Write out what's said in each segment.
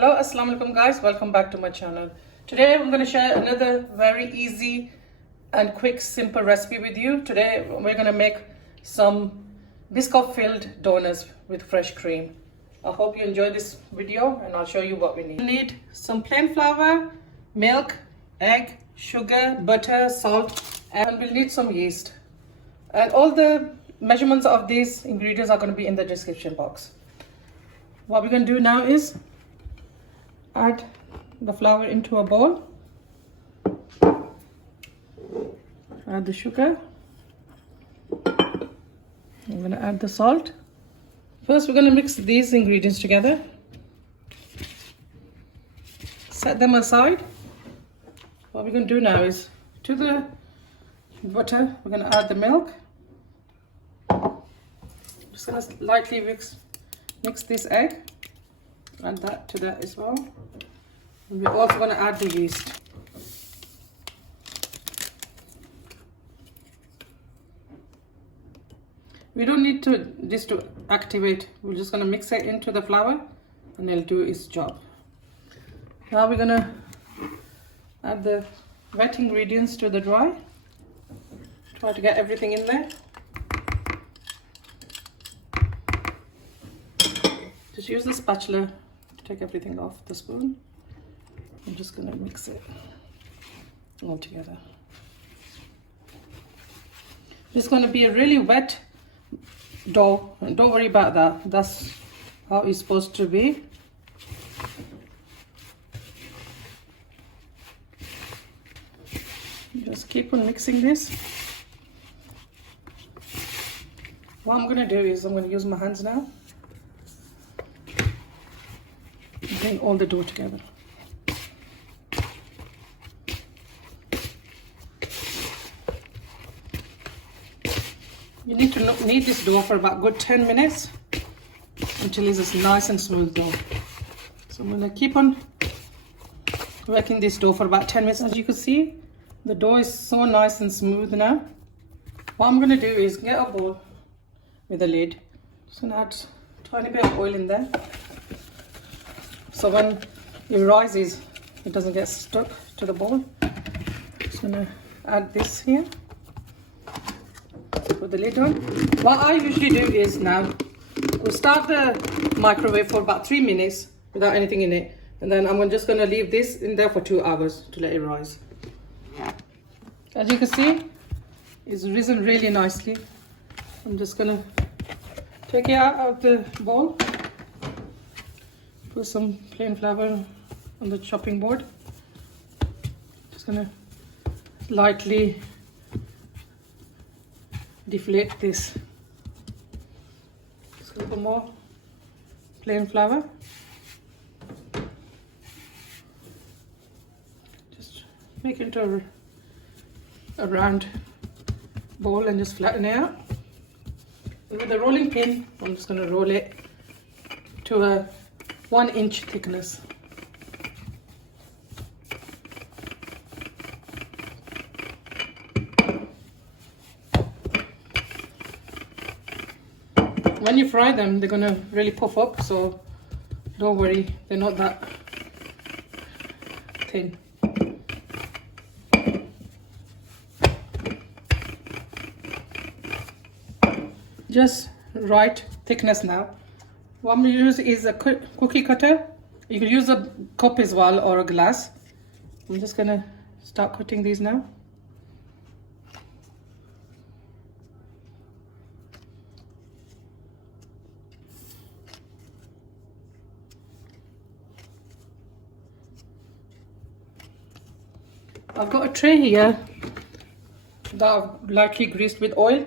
Hello, assalamu alaikum guys, welcome back to my channel. Today I'm going to share another very easy and quick simple recipe with you. Today we're going to make some biscoff filled donuts with fresh cream. I hope you enjoy this video and I'll show you what we need. We need some plain flour, milk, egg, sugar, butter, salt, and we'll need some yeast. And all the measurements of these ingredients are going to be in the description box. What we're going to do now is add the flour into a bowl, add the sugar, I'm going to add the salt. First we're going to mix these ingredients together, set them aside. What we're going to do now is to the butter we're going to add the milk. Just going to lightly mix this egg, add that to that as well. And we're also going to add the yeast. We don't need this to activate. We're just going to mix it into the flour and it'll do its job. Now we're going to add the wet ingredients to the dry. Try to get everything in there. Just use the spatula to take everything off the spoon. I'm just going to mix it all together. It's going to be a really wet dough, and don't worry about that. That's how it's supposed to be. Just keep on mixing this. What I'm going to do is I'm going to use my hands now. Bring all the dough together. You need to knead this dough for about good 10 minutes until it's nice and smooth dough. So I'm going to keep on working this dough for about 10 minutes. As you can see, the dough is so nice and smooth now. What I'm going to do is get a bowl with a lid. Just going to add a tiny bit of oil in there, so when it rises, it doesn't get stuck to the bowl. Just going to add this here. Put the lid on. What I usually do is now, we'll start the microwave for about 3 minutes without anything in it. And then I'm just going to leave this in there for 2 hours to let it rise. As you can see, it's risen really nicely. I'm just going to take it out of the bowl. Put some plain flour on the chopping board. Just gonna lightly deflate this. Just a little more plain flour. Just make it into a round bowl and just flatten it out. And with a rolling pin, I'm just gonna roll it to a 1-inch thickness. When you fry them, they're gonna really puff up, so don't worry, they're not that thin. Just right thickness now. What I'm going to use is a cookie cutter. You can use a cup as well or a glass. I'm just going to start cutting these now. I've got a tray here that I've lightly greased with oil.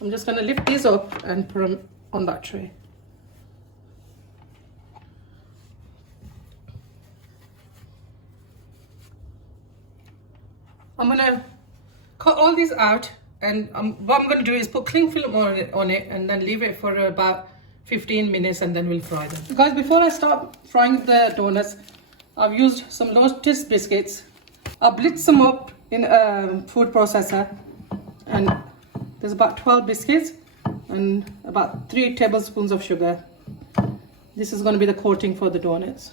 I'm just going to lift these up and put them on that tray. I'm going to cut all these out, and what I'm going to do is put cling film on it and then leave it for about 15 minutes and then we'll fry them. Guys, before I start frying the donuts, I've used some LOTUS biscuits. I blitzed them up in a food processor, and there's about 12 biscuits and about 3 tablespoons of sugar. This is going to be the coating for the donuts.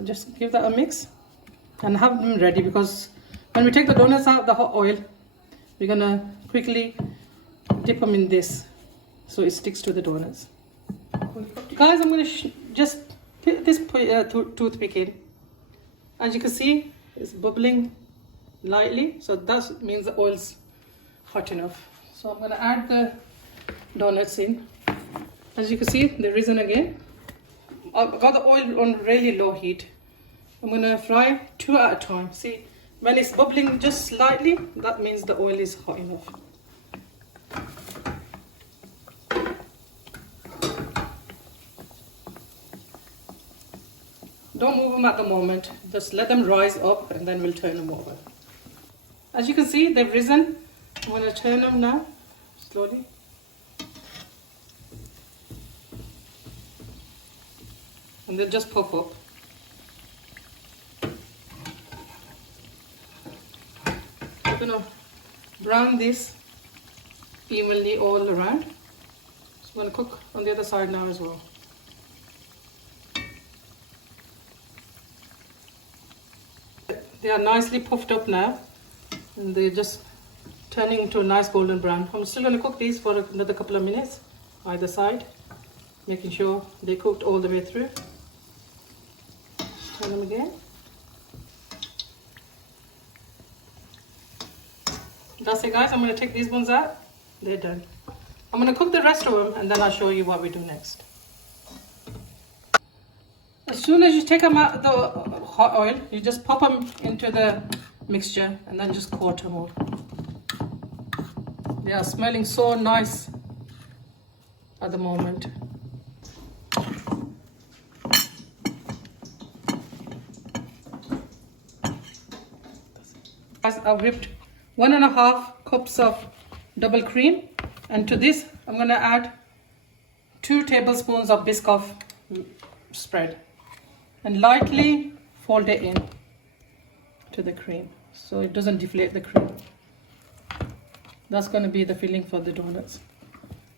So just give that a mix and have them ready, because when we take the donuts out of the hot oil, we're gonna quickly dip them in this so it sticks to the donuts. Guys, I'm gonna just put this toothpick in. As you can see, it's bubbling lightly, so that means the oil's hot enough. So I'm gonna add the donuts in. As you can see, they've risen again. I've got the oil on really low heat. I'm gonna fry 2 at a time. See, when it's bubbling just slightly, that means the oil is hot enough. Don't move them at the moment, just let them rise up and then we'll turn them over. As you can see, they've risen. I'm going to turn them now, slowly. And they'll just pop up. I'm going to brown this evenly all around. So I'm going to cook on the other side now as well. They are nicely puffed up now, and they're just turning into a nice golden brown. I'm still going to cook these for another couple of minutes, either side, making sure they cooked all the way through. Turn them again. That's it, guys. I'm going to take these ones out. They're done. I'm going to cook the rest of them, and then I'll show you what we do next. As soon as you take them out of the hot oil, you just pop them into the mixture and then just quarter them all. They are smelling so nice at the moment. I've whipped 1.5 cups of double cream, and to this I'm going to add 2 tablespoons of Biscoff spread. And lightly fold it in to the cream so it doesn't deflate the cream. That's going to be the filling for the donuts.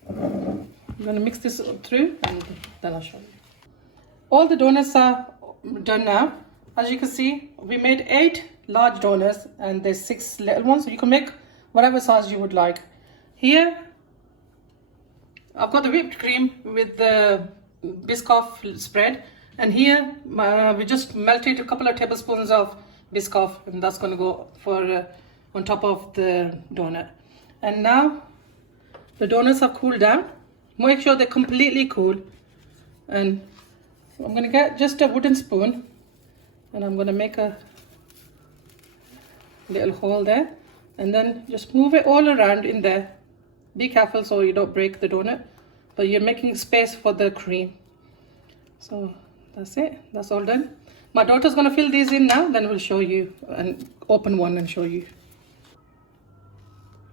I'm going to mix this through and then I'll show you. All the donuts are done now. As you can see, we made 8 large donuts and there's 6 little ones. So you can make whatever size you would like. Here, I've got the whipped cream with the Biscoff spread. And here we just melted a couple of tablespoons of Biscoff, and that's going to go for on top of the donut. And now the donuts are cooled down. Make sure they're completely cool. And I'm going to get just a wooden spoon, and I'm going to make a little hole there, and then just move it all around in there. Be careful so you don't break the donut, but you're making space for the cream. So that's it, that's all done. My daughter's gonna fill these in now, then we'll show you and open one and show you.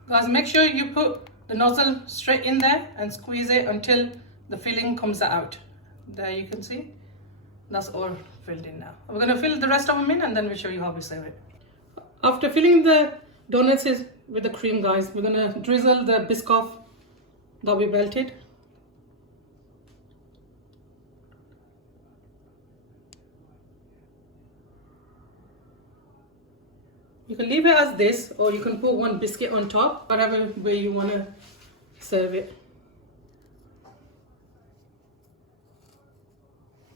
Guys, make sure you put the nozzle straight in there and squeeze it until the filling comes out. There you can see, that's all filled in now. We're gonna fill the rest of them in and then we'll show you how we serve it. After filling the donuts with the cream, guys, we're gonna drizzle the Biscoff that we melted. You can leave it as this, or you can put one biscuit on top, whatever way you want to serve it.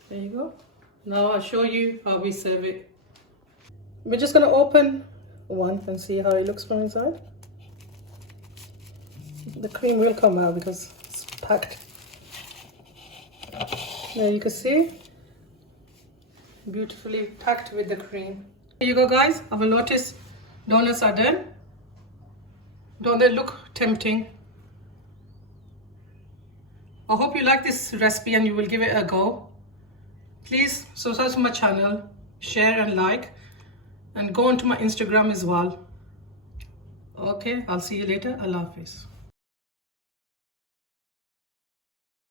There you go. Now I'll show you how we serve it. We're just going to open one and see how it looks from inside. The cream will come out because it's packed. There you can see, beautifully packed with the cream. Here you go, guys. Our Lotus donuts are done. Don't they look tempting? I hope you like this recipe and you will give it a go. Please subscribe to my channel, share and like, and go onto my Instagram as well. Okay, I'll see you later. Allah Hafiz.